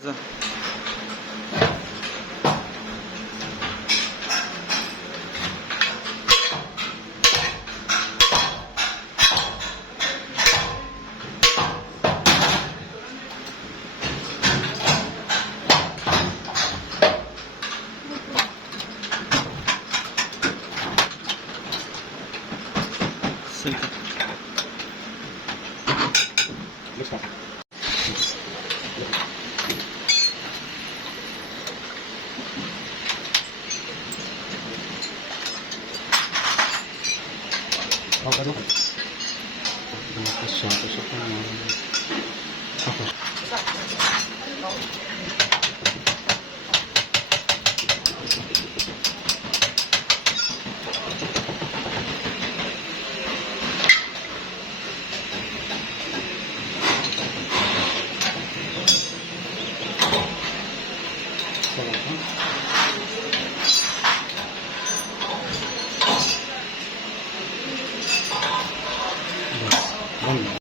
जा. Senta. Okay, okay. Tusok na naman. Ako. Sarap, ha? Yes. Bang.